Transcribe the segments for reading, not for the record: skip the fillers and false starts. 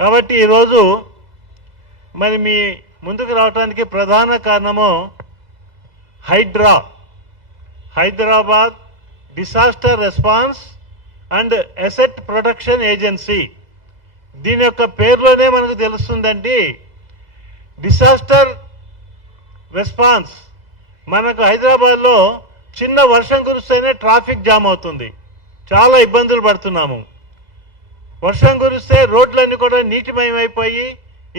కాబట్టి ఈరోజు మరి మీ ముందుకు రావడానికి ప్రధాన కారణము Hyderabad disaster response and asset protection agency. దీని యొక్క పేరులోనే మనకు తెలుస్తుందండి. డిసాస్టర్ రెస్పాన్స్ మనకు హైదరాబాద్లో చిన్న వర్షం కురిస్తేనే ట్రాఫిక్ జామ్ అవుతుంది, చాలా ఇబ్బందులు పడుతున్నాము. వర్షం కురిస్తే రోడ్లన్నీ కూడా నీటిమయమైపోయి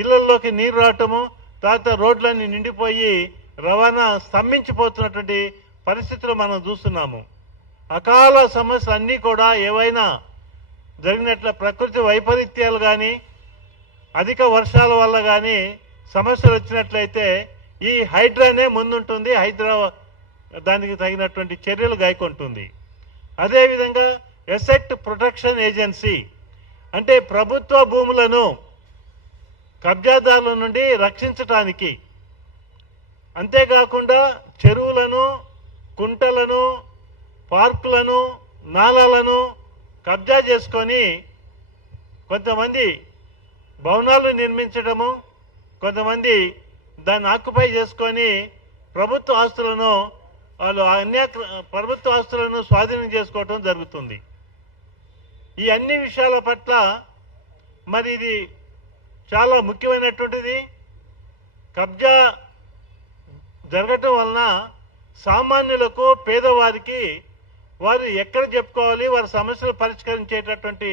ఇళ్లలోకి నీరు రావటము, తర్వాత రోడ్లన్నీ నిండిపోయి రవాణా స్తంభించిపోతున్నటువంటి పరిస్థితులు మనం చూస్తున్నాము. అకాల సమస్యలు అన్నీ కూడా ఏవైనా జరిగినట్ల ప్రకృతి వైపరీత్యాలు కానీ అధిక వర్షాల వల్ల కానీ సమస్యలు వచ్చినట్లయితే ఈ హైడ్రానే ముందుంటుంది, హైదరాబాద్ దానికి తగినటువంటి చర్యలు గైకొంటుంది. అదేవిధంగా అసెట్ ప్రొటెక్షన్ ఏజెన్సీ అంటే ప్రభుత్వ భూములను కబ్జాదారుల నుండి రక్షించటానికి, అంతేకాకుండా చెరువులను, కుంటలను, పార్కులను, నాలాలను కబ్జా చేసుకొని కొంతమంది భవనాలు నిర్మించడము, కొంతమంది దాన్ని ఆక్యుపై చేసుకొని ప్రభుత్వ ఆస్తులను ప్రభుత్వ ఆస్తులను స్వాధీనం చేసుకోవటం జరుగుతుంది. ఈ అన్ని విషయాల పట్ల మరి ఇది చాలా ముఖ్యమైనటువంటిది. కబ్జా జరగటం వలన సామాన్యులకు, పేదవారికి వారు ఎక్కడ చెప్పుకోవాలి, వారి సమస్యలు పరిష్కరించేటటువంటి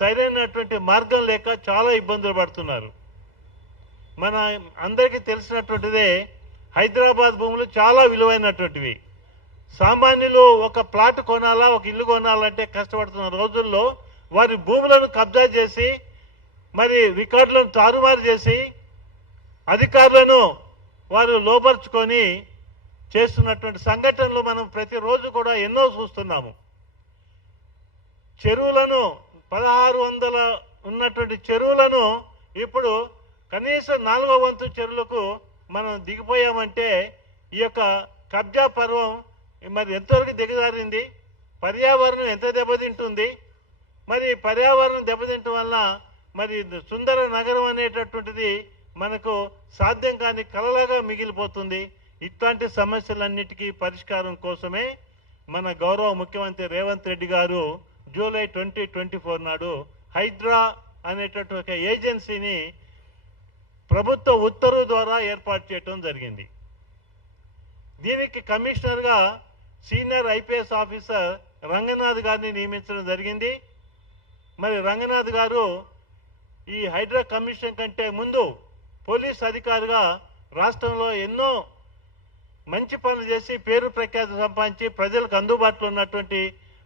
సరైనటువంటి మార్గం లేక చాలా ఇబ్బందులు పడుతున్నారు. మన అందరికీ తెలిసినటువంటిదే హైదరాబాద్ భూములు చాలా విలువైనటువంటివి. సామాన్యులు ఒక ప్లాట్ కొనాలా, ఒక ఇల్లు కొనాలంటే కష్టపడుతున్న రోజుల్లో వారి భూములను కబ్జా చేసి మరి రికార్డులను తారుమారు చేసి అధికారులను వారు లోపరుచుకొని చేస్తున్నటువంటి సంఘటనలు మనం ప్రతిరోజు కూడా ఎన్నో చూస్తున్నాము. చెరువులను 1600 ఉన్నటువంటి చెరువులను ఇప్పుడు కనీసం 4వ వంతు చెరువులకు మనం దిగిపోయామంటే ఈ యొక్క కబ్జా పర్వం మరి ఎంతవరకు దిగజారింది, పర్యావరణం ఎంత దెబ్బతింటుంది. మరి పర్యావరణం దెబ్బతింటం వల్ల మరి సుందర నగరం అనేటటువంటిది మనకు సాధ్యం కాని కలలాగా మిగిలిపోతుంది. ఇట్లాంటి సమస్యలన్నిటికీ పరిష్కారం కోసమే మన గౌరవ ముఖ్యమంత్రి రేవంత్ రెడ్డి గారు జూలై 2024 నాడు హైడ్రా అనేటటువంటి ఒక ఏజెన్సీని ప్రభుత్వ ఉత్తర్వు ద్వారా ఏర్పాటు చేయడం జరిగింది. దీనికి కమిషనర్గా సీనియర్ ఐపీఎస్ ఆఫీసర్ రంగనాథ్ గారిని నియమించడం జరిగింది. మరి రంగనాథ్ గారు ఈ హైడ్రా కమిషన్ కంటే ముందు పోలీస్ అధికారిగా రాష్ట్రంలో ఎన్నో మంచి పనులు చేసి పేరు ప్రఖ్యాతి సంపాదించి ప్రజలకు అందుబాటులో ఉన్నటువంటి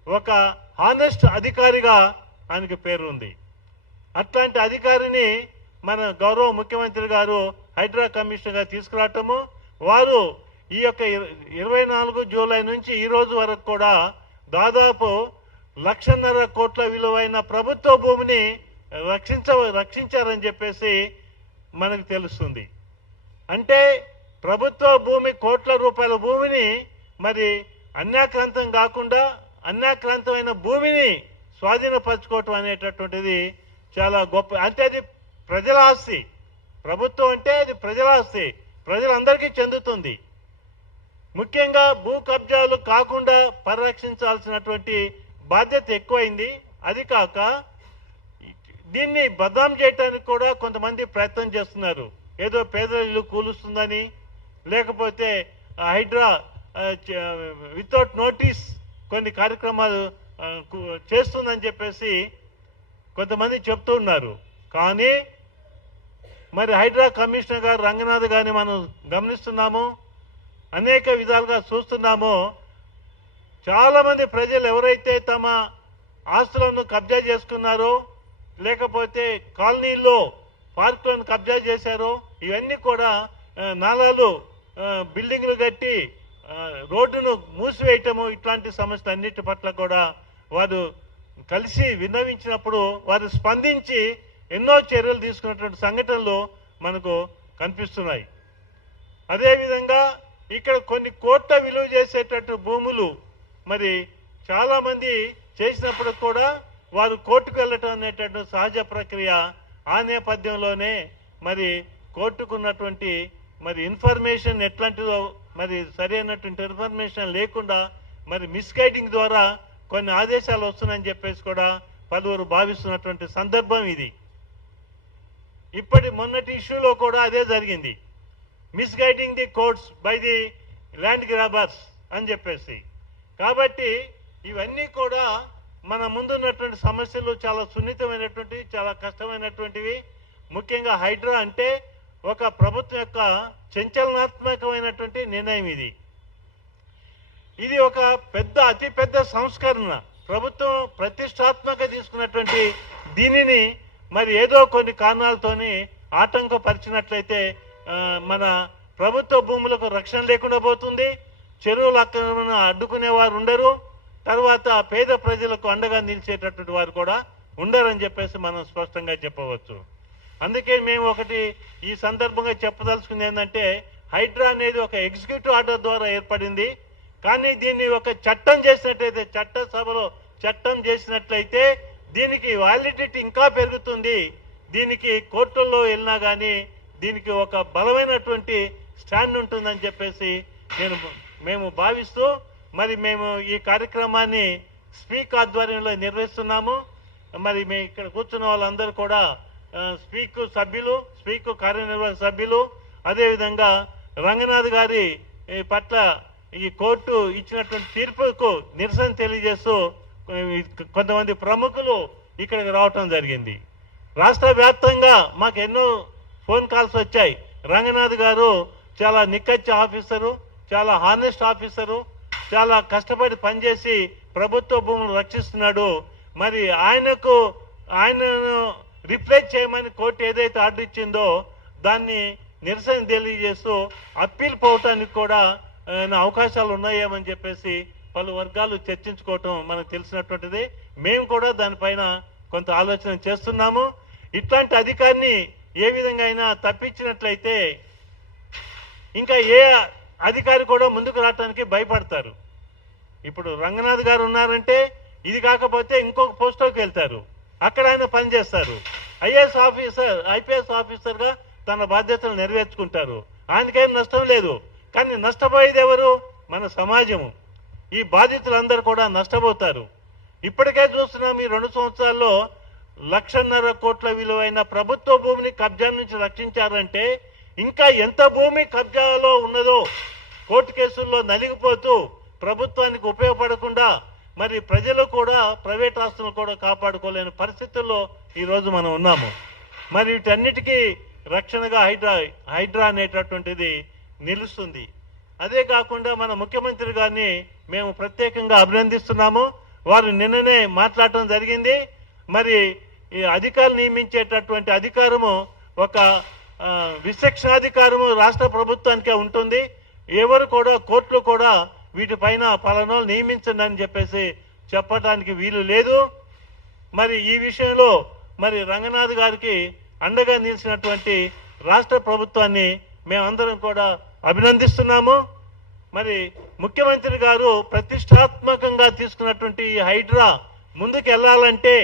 ఒక హానెస్ట్ అధికారిగా ఆయనకి పేరు ఉంది. అట్లాంటి అధికారిని మన గౌరవ ముఖ్యమంత్రి గారు హైడ్రా కమిషనర్గా తీసుకురావటము, వారు ఈ యొక్క 24 జూలై నుంచి ఈ రోజు వరకు కూడా దాదాపు 1,50,000 కోట్ల విలువైన ప్రభుత్వ భూమిని రక్షించారని చెప్పేసి మనకు తెలుస్తుంది. అంటే ప్రభుత్వ భూమి, కోట్ల రూపాయల భూమిని మరి అన్యాక్రాంతం కాకుండా అన్యాక్రాంతమైన భూమిని స్వాధీనపరచుకోవటం అనేటటువంటిది చాలా గొప్ప. అంటే అది ప్రజల ఆస్తి, ప్రభుత్వం అంటే అది ప్రజల ఆస్తి, ప్రజలందరికీ చెందుతుంది. ముఖ్యంగా భూ కబ్జాలు కాకుండా పరిరక్షించాల్సినటువంటి బాధ్యత ఎక్కువైంది. అది కాక దీన్ని బదనాం చేయడానికి కూడా కొంతమంది ప్రయత్నం చేస్తున్నారు. ఏదో పేదల ఇల్లు కూలుస్తుందని, లేకపోతే హైడ్రా వితౌట్ నోటీస్ కొన్ని కార్యక్రమాలు చేస్తుందని చెప్పేసి కొంతమంది చెప్తూ ఉన్నారు. కానీ మరి హైడ్రా కమిషనర్ గారు రంగనాథ్ గారిని మనం గమనిస్తున్నాము, అనేక విధాలుగా చూస్తున్నాము. చాలామంది ప్రజలు ఎవరైతే తమ ఆస్తులను కబ్జా చేసుకున్నారో, లేకపోతే కాలనీల్లో పార్కులను కబ్జా చేశారో, ఇవన్నీ కూడా నాలాలు, బిల్డింగ్లు కట్టి రోడ్డును మూసివేయటము, ఇట్లాంటి సమస్యలు అన్నిటి పట్ల కూడా వారు కలిసి విన్నవించినప్పుడు వారు స్పందించి ఎన్నో చర్యలు తీసుకున్నటువంటి సంఘటనలు మనకు కనిపిస్తున్నాయి. అదేవిధంగా ఇక్కడ కొన్ని కోట్ల విలువ చేసేటట్టు భూములు మరి చాలామంది చేసినప్పుడు కూడా వారు కోర్టుకు వెళ్ళటం అనేటటువంటి సహజ ప్రక్రియ ఆ నేపథ్యంలోనే మరి కోర్టుకున్నటువంటి మరి ఇన్ఫర్మేషన్ ఎట్లాంటిదో మరి సరైనటువంటి ఇన్ఫర్మేషన్ లేకుండా మరి మిస్గైడింగ్ ద్వారా కొన్ని ఆదేశాలు వస్తున్నాయని చెప్పేసి కూడా పలువురు భావిస్తున్నటువంటి సందర్భం ఇది. మొన్నటి ఇష్యూలో కూడా అదే జరిగింది. Misguiding the courts by the land grabbers అని చెప్పేసి. కాబట్టి ఇవన్నీ కూడా మన ముందున్నటువంటి సమస్యలు చాలా సున్నితమైనటువంటివి, చాలా కష్టమైనటువంటివి. ముఖ్యంగా హైడ్రా అంటే ఒక ప్రభుత్వం యొక్క చంచలనాత్మకమైనటువంటి నిర్ణయం ఇది. ఇది ఒక అతిపెద్ద సంస్కరణ. ప్రభుత్వం ప్రతిష్టాత్మక తీసుకున్నటువంటి దీనిని మరి ఏదో కొన్ని కారణాలతోని ఆటంకపరిచినట్లయితే మన ప్రభుత్వ భూములకు రక్షణ లేకుండా పోతుంది, చెరువుల ఆక్రమణ అడ్డుకునేవారు ఉండరు, తర్వాత పేద ప్రజలకు అండగా నిలిచేటటువంటి వారు కూడా ఉండరని చెప్పేసి మనం స్పష్టంగా చెప్పవచ్చు. అందుకే మేము ఒకటి ఈ సందర్భంగా చెప్పదలుచుకుంది ఏంటంటే, హైడ్రా అనేది ఒక ఎగ్జిక్యూటివ్ ఆర్డర్ ద్వారా ఏర్పడింది. కానీ దీన్ని ఒక చట్టం చేసినట్లయితే, చట్టసభలో చట్టం చేసినట్లయితే దీనికి వ్యాలిడిటీ ఇంకా పెరుగుతుంది. దీనికి కోర్టుల్లో వెళ్ళినా కానీ దీనికి ఒక బలమైనటువంటి స్టాండ్ ఉంటుందని చెప్పేసి మేము భావిస్తూ మరి మేము ఈ కార్యక్రమాన్ని స్పీక్ ఆధ్వర్యంలో నిర్వహిస్తున్నాము. మరి మేము ఇక్కడ కూర్చున్న వాళ్ళందరూ కూడా స్పీక్ సభ్యులు, స్పీక్ కార్యనిర్వాహక సభ్యులు, అదేవిధంగా రంగనాథ్ గారి పట్ల ఈ కోర్టు ఇచ్చినటువంటి తీర్పుకు నిరసన తెలియజేస్తూ కొంతమంది ప్రముఖులు ఇక్కడికి రావటం జరిగింది. రాష్ట్ర వ్యాప్తంగా మాకు ఎన్నో ఫోన్ కాల్స్ వచ్చాయి. రంగనాథ్ గారు చాలా నిక్కచ్చి ఆఫీసరు, చాలా హానెస్ట్ ఆఫీసరు, చాలా కష్టపడి పనిచేసి ప్రభుత్వ భూములు రక్షిస్తున్నాడు. మరి ఆయనను రిప్లేస్ చేయమని కోర్టు ఏదైతే ఆర్డర్ ఇచ్చిందో దాన్ని నిరసన తెలియజేస్తూ అప్పీల్ పోవటానికి కూడా అవకాశాలు ఉన్నాయేమని చెప్పేసి పలు వర్గాలు చర్చించుకోవటం మనకు తెలిసినటువంటిది. మేము కూడా దానిపైన కొంత ఆలోచన చేస్తున్నాము. ఇట్లాంటి అధికారిని ఏ విధంగా అయినా తప్పించినట్లయితే ఇంకా ఏ అధికారి కూడా ముందుకు రావడానికి భయపడతారు. ఇప్పుడు రంగనాథ్ గారు ఉన్నారంటే ఇది కాకపోతే ఇంకొక పోస్టులోకి వెళ్తారు, అక్కడ ఆయన పనిచేస్తారు. ఐపీఎస్ ఆఫీసర్గా తన బాధ్యతలు నెరవేర్చుకుంటారు, ఆయనకేం నష్టం లేదు. కానీ నష్టపోయేది ఎవరు? మన సమాజము. ఈ బాధితులందరూ కూడా నష్టపోతారు. ఇప్పటికే చూస్తున్నాం, ఈ 2 సంవత్సరాల్లో 1.5 కోట్ల విలువైన ప్రభుత్వ భూమిని కబ్జా నుంచి రక్షించారంటే ఇంకా ఎంత భూమి కబ్జాలో ఉన్నదో కోర్టు కేసుల్లో నలిగిపోతూ ప్రభుత్వానికి ఉపయోగపడకుండా మరి ప్రజలు కూడా ప్రైవేట్ ఆస్తులను కూడా కాపాడుకోలేని పరిస్థితుల్లో ఈరోజు మనం ఉన్నాము. మరి వీటన్నిటికీ రక్షణగా హైడ్రా అనేటటువంటిది నిలుస్తుంది. అదే కాకుండా మన ముఖ్యమంత్రి గారిని మేము ప్రత్యేకంగా అభినందిస్తున్నాము. వారు నిన్ననే మాట్లాడటం జరిగింది. మరి ఈ అధికారులు నియమించేటటువంటి అధికారము ఒక విచక్షణాధికారము రాష్ట్ర ప్రభుత్వానికే ఉంటుంది. ఎవరు కూడా కోర్టులు కూడా వీటిపైన పలానా నియమించండి అని చెప్పేసి చెప్పడానికి వీలు లేదు. మరి ఈ విషయంలో మరి రంగనాథ్ గారికి అండగా నిలిచినటువంటి రాష్ట్ర ప్రభుత్వాన్ని మేమందరం కూడా అభినందిస్తున్నాము. మరి ముఖ్యమంత్రి గారు ప్రతిష్టాత్మకంగా తీసుకున్నటువంటి ఈ హైడ్రా ముందుకు వెళ్ళాలంటే,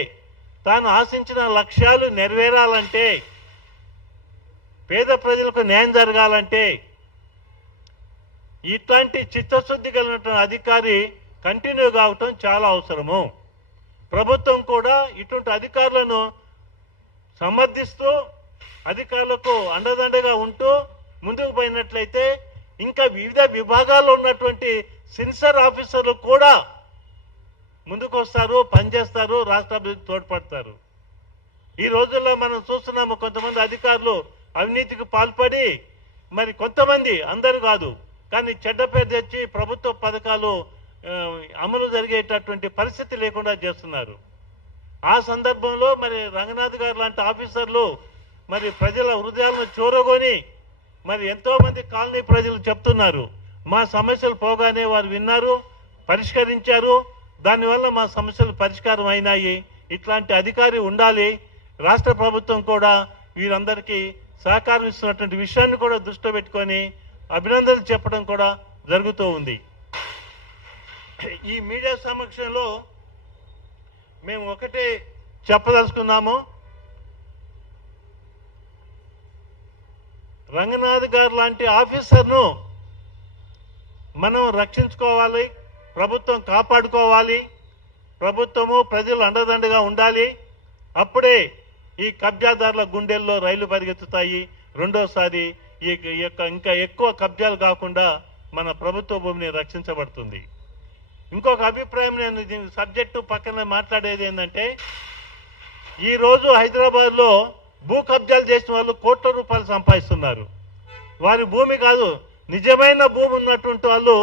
తాను ఆశించిన లక్ష్యాలు నెరవేరాలంటే, పేద ప్రజలకు న్యాయం జరగాలంటే ఇట్లాంటి చిత్తశుద్ధి కలిగినటువంటి అధికారి కంటిన్యూ కావటం చాలా అవసరము. ప్రభుత్వం కూడా ఇటువంటి అధికారులను సమర్థిస్తూ అధికారులకు అండదండగా ఉంటూ ముందుకు పోయినట్లయితే ఇంకా వివిధ విభాగాల్లో ఉన్నటువంటి సిన్సియర్ ఆఫీసర్లు కూడా ముందుకు వస్తారు, పనిచేస్తారు, రాష్ట్ర అభివృద్ధి తోడ్పడతారు. ఈ రోజుల్లో మనం చూస్తున్నాము, కొంతమంది అధికారులు అవినీతికి పాల్పడి మరి కొంతమంది, అందరూ కాదు కానీ చెడ్డ పేరు తెచ్చి ప్రభుత్వ పథకాలు అమలు జరిగేటటువంటి పరిస్థితి లేకుండా చేస్తున్నారు. ఆ సందర్భంలో మరి రంగనాథ్ గారు లాంటి ఆఫీసర్లు మరి ప్రజల హృదయాలను చూరగొని మరి ఎంతోమంది కాలనీ ప్రజలు చెప్తున్నారు, మా సమస్యలు పోగానే వారు విన్నారు, పరిష్కరించారు, దానివల్ల మా సమస్యలు పరిష్కారం అయినాయి. ఇట్లాంటి అధికారి ఉండాలి. రాష్ట్ర ప్రభుత్వం కూడా వీరందరికీ సహకారం ఇస్తున్నటువంటి విషయాన్ని కూడా దృష్టిలో పెట్టుకొని అభినందనలు చెప్పడం కూడా జరుగుతూ ఉంది. ఈ మీడియా సమక్షంలో మేము ఒకటే చెప్పదలుచుకున్నాము. రంగనాథ్ గారు లాంటి ఆఫీసర్ను మనం రక్షించుకోవాలి, ప్రభుత్వం కాపాడుకోవాలి, ప్రభుత్వము ప్రజలు అండదండగా ఉండాలి. అప్పుడే ఈ కబ్జాదారుల గుండెల్లో రైలు పరిగెత్తుతాయి. రెండోసారి ఈ యొక్క ఇంకా ఎక్కువ కబ్జాలు కాకుండా మన ప్రభుత్వ భూమిని రక్షించబడుతుంది. ఇంకొక అభిప్రాయం, నేను దీని సబ్జెక్టు పక్కన మాట్లాడేది ఏంటంటే, ఈరోజు హైదరాబాద్లో భూ కబ్జాలు చేసిన వాళ్ళు కోట్ల రూపాయలు సంపాదిస్తున్నారు. వారి భూమి కాదు, నిజమైన భూమి ఉన్నటువంటి వాళ్ళు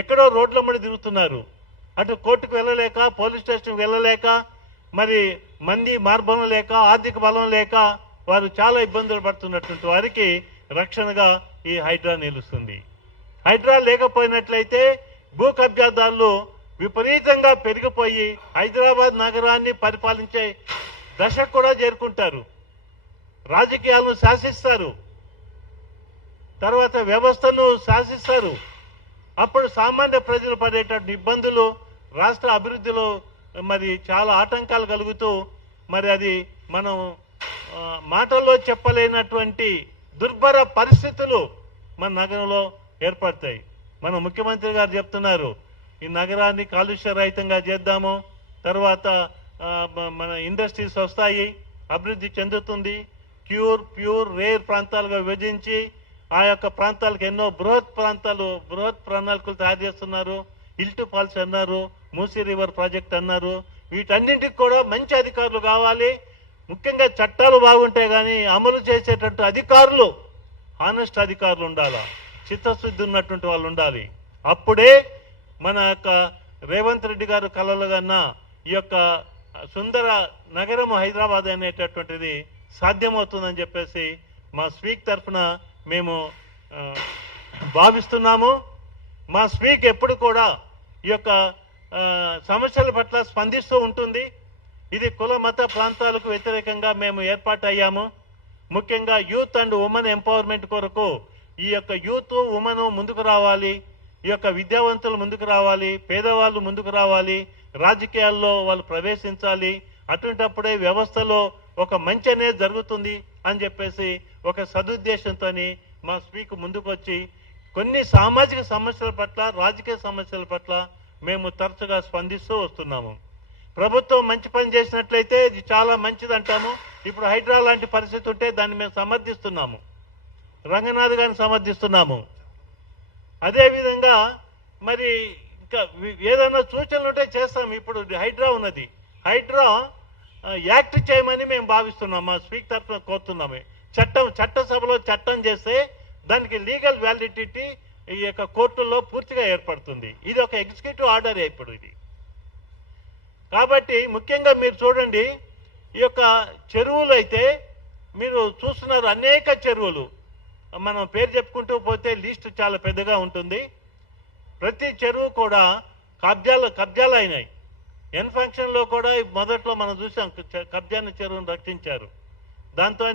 ఎక్కడో రోడ్ల మీద తిరుగుతున్నారు. అటు కోర్టుకు వెళ్ళలేక, పోలీస్ స్టేషన్కి వెళ్ళలేక, మరి మంది మార్బలం లేక, ఆర్థిక బలం లేక వారు చాలా ఇబ్బందులు పడుతున్నటువంటి వారికి రక్షణగా ఈ హైడ్రా నిలుస్తుంది. హైడ్రా లేకపోయినట్లయితే భూ కబ్జాదారులు విపరీతంగా పెరిగిపోయి హైదరాబాద్ నగరాన్ని పరిపాలించే దశకు కూడా చేరుకుంటారు. రాజకీయాలను శాసిస్తారు, తర్వాత వ్యవస్థను శాసిస్తారు. అప్పుడు సామాన్య ప్రజలు పడేటటువంటి ఇబ్బందులు, రాష్ట్ర అభివృద్ధిలో మరి చాలా ఆటంకాలు కలుగుతూ మరి అది మనం మాటల్లో చెప్పలేనటువంటి దుర్భర పరిస్థితులు మన నగరంలో ఏర్పడతాయి. మన ముఖ్యమంత్రి గారు చెప్తున్నారు, ఈ నగరాన్ని కాలుష్య రహితంగా చేద్దాము, తర్వాత మన ఇండస్ట్రీస్ వస్తాయి, అభివృద్ధి చెందుతుంది, ప్యూర్ రేర్ ప్రాంతాలుగా విభజించి ఆ యొక్క ప్రాంతాలకు ఎన్నో బృహత్ ప్రణాళికలు తయారు చేస్తున్నారు. హిల్టు ఫాల్స్ అన్నారు, మూసీ రివర్ ప్రాజెక్ట్ అన్నారు. వీటన్నింటికి కూడా మంచి అధికారులు కావాలి. ముఖ్యంగా చట్టాలు బాగుంటాయి, కానీ అమలు చేసేటట్టు అధికారులు హానెస్ట్ అధికారులు ఉండాలి, చిత్తశుద్ధి ఉన్నటువంటి వాళ్ళు ఉండాలి. అప్పుడే మన యొక్క రేవంత్ రెడ్డి గారు కలలు కన్నా ఈ యొక్క సుందర నగరం హైదరాబాద్ అనేటటువంటిది సాధ్యమవుతుందని చెప్పేసి మా స్పీక్ తరఫున మేము భావిస్తున్నాము. మా స్పీక్ ఎప్పుడు కూడా ఈ యొక్క సమస్యల పట్ల స్పందిస్తూ ఉంటుంది. ఇది కుల మత ప్రాంతాలకు వ్యతిరేకంగా మేము ఏర్పాటు అయ్యాము. ముఖ్యంగా యూత్ అండ్ ఉమెన్ ఎంపవర్మెంట్ కొరకు ఈ యొక్క యూత్ ఉమెన్ ముందుకు రావాలి, ఈ యొక్క విద్యావంతులు ముందుకు రావాలి, పేదవాళ్ళు ముందుకు రావాలి, రాజకీయాల్లో వాళ్ళు ప్రవేశించాలి. అటువంటప్పుడే వ్యవస్థలో ఒక మంచి అనేది జరుగుతుంది అని చెప్పేసి ఒక సదుద్దేశంతో మా స్పీక్ ముందుకు వచ్చి కొన్ని సామాజిక సమస్యల పట్ల, రాజకీయ సమస్యల పట్ల మేము తరచుగా స్పందిస్తూ వస్తున్నాము. ప్రభుత్వం మంచి పని చేసినట్లయితే ఇది చాలా మంచిది అంటాము. ఇప్పుడు హైడ్రా లాంటి పరిస్థితి ఉంటే దాన్ని మేము సమర్థిస్తున్నాము, రంగనాథ్ గారిని సమర్థిస్తున్నాము. అదేవిధంగా మరి ఇంకా ఏదైనా సూచనలు ఉంటే చేస్తాం. ఇప్పుడు హైడ్రా ఉన్నది, హైడ్రా యాక్ట్ చేయమని మేము భావిస్తున్నాం. మా స్పీక్ తరఫున కోరుతున్నాము. చట్టసభలో చట్టం చేస్తే దానికి లీగల్ వ్యాలిడిటీ ఈ యొక్క కోర్టుల్లో పూర్తిగా ఏర్పడుతుంది. ఇది ఒక ఎగ్జిక్యూటివ్ ఆర్డర్ ఇప్పుడు ఇది. కాబట్టి ముఖ్యంగా మీరు చూడండి, ఈ యొక్క చెరువులు అయితే మీరు చూస్తున్నారు, అనేక చెరువులు మనం పేరు చెప్పుకుంటూ పోతే లిస్ట్ చాలా పెద్దగా ఉంటుంది. ప్రతి చెరువు కూడా కబ్జాలు అయినాయి. ఎన్ ఫంక్షన్లో కూడా మొదట్లో మనం చూసాం, కబ్జాని చెరువును రక్షించారు. దాంతో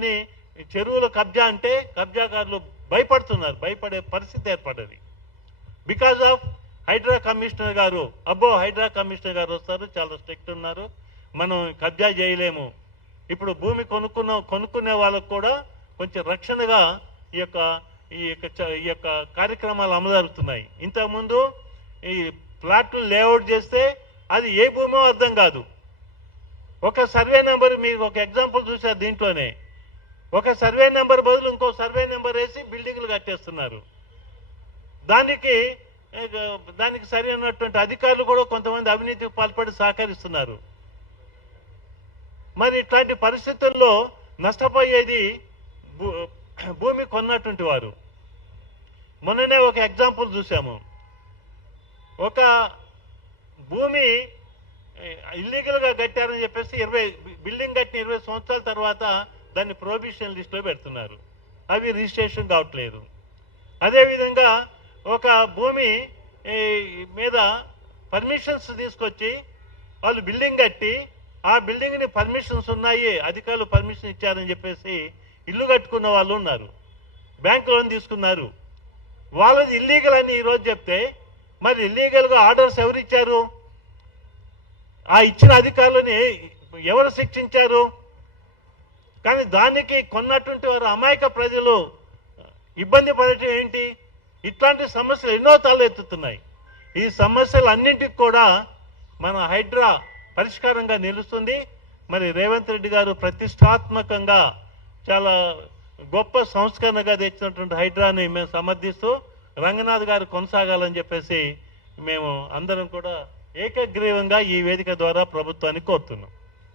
చెరువుల కబ్జా అంటే కబ్జాదారులు భయపడుతున్నారు, భయపడే పరిస్థితి ఏర్పడ్డది. బికాజ్ ఆఫ్ హైడ్రా కమిషనర్ గారు, హైడ్రా కమిషనర్ గారు వస్తారు, చాలా స్ట్రిక్ట్ ఉన్నారు, మనం కబ్జా చేయలేము. ఇప్పుడు భూమి కొనుక్కునే వాళ్ళకు కూడా కొంచెం రక్షణగా ఈ యొక్క కార్యక్రమాలు అమలు జరుగుతున్నాయి. ఇంతకుముందు ఈ ప్లాట్లు లేఅవుట్ చేస్తే అది ఏ భూమో అర్థం కాదు. ఒక సర్వే నెంబర్, మీకు ఒక ఎగ్జాంపుల్ చూసారు దీంట్లోనే, ఒక సర్వే నెంబర్ బదులు ఇంకో సర్వే నెంబర్ వేసి బిల్డింగ్లు కట్టేస్తున్నారు. దానికి సరైనటువంటి అధికారులు కూడా కొంతమంది అవినీతికి పాల్పడి సహకరిస్తున్నారు. మరి ఇట్లాంటి పరిస్థితుల్లో నష్టపోయేది భూమి కొన్నటువంటి వారు. మొన్ననే ఒక ఎగ్జాంపుల్ చూసాము, ఒక భూమి ఇల్లీగల్గా కట్టారని చెప్పేసి బిల్డింగ్ కట్టిన 20 సంవత్సరాల తర్వాత దాన్ని ప్రొహిబిషన్ లిస్టులో పెడుతున్నారు, అవి రిజిస్ట్రేషన్ కావట్లేదు. అదేవిధంగా ఒక భూమి మీద పర్మిషన్స్ తీసుకొచ్చి వాళ్ళు బిల్డింగ్ కట్టి ఆ బిల్డింగ్ని పర్మిషన్స్ ఉన్నాయి, అధికారులు పర్మిషన్ ఇచ్చారని చెప్పేసి ఇల్లు కట్టుకున్న వాళ్ళు ఉన్నారు, బ్యాంక్ లోన్ తీసుకున్నారు. వాళ్ళది ఇల్లీగల్ అని ఈరోజు చెప్తే మరి ఇల్లీగల్గా ఆర్డర్స్ ఎవరు ఇచ్చారు? ఆ ఇచ్చిన అధికారులని ఎవరు శిక్షించారు? కానీ దానికి కొన్నటువంటి వారు అమాయక ప్రజలు ఇబ్బంది పడటం ఏంటి? ఇట్లాంటి సమస్యలు ఎన్నో తలెత్తుతున్నాయి. ఈ సమస్యలన్నింటికి కూడా మన హైడ్రా పరిష్కారంగా నిలుస్తుంది. మరి రేవంత్ రెడ్డి గారు ప్రతిష్టాత్మకంగా చాలా గొప్ప సంస్కరణగా తెచ్చినటువంటి హైడ్రాని మేము సమర్థిస్తూ రంగనాథ్ గారు కొనసాగాలని చెప్పేసి మేము అందరం కూడా ఏకగ్రీవంగా ఈ వేదిక ద్వారా ప్రభుత్వాన్ని కోరుతున్నాం.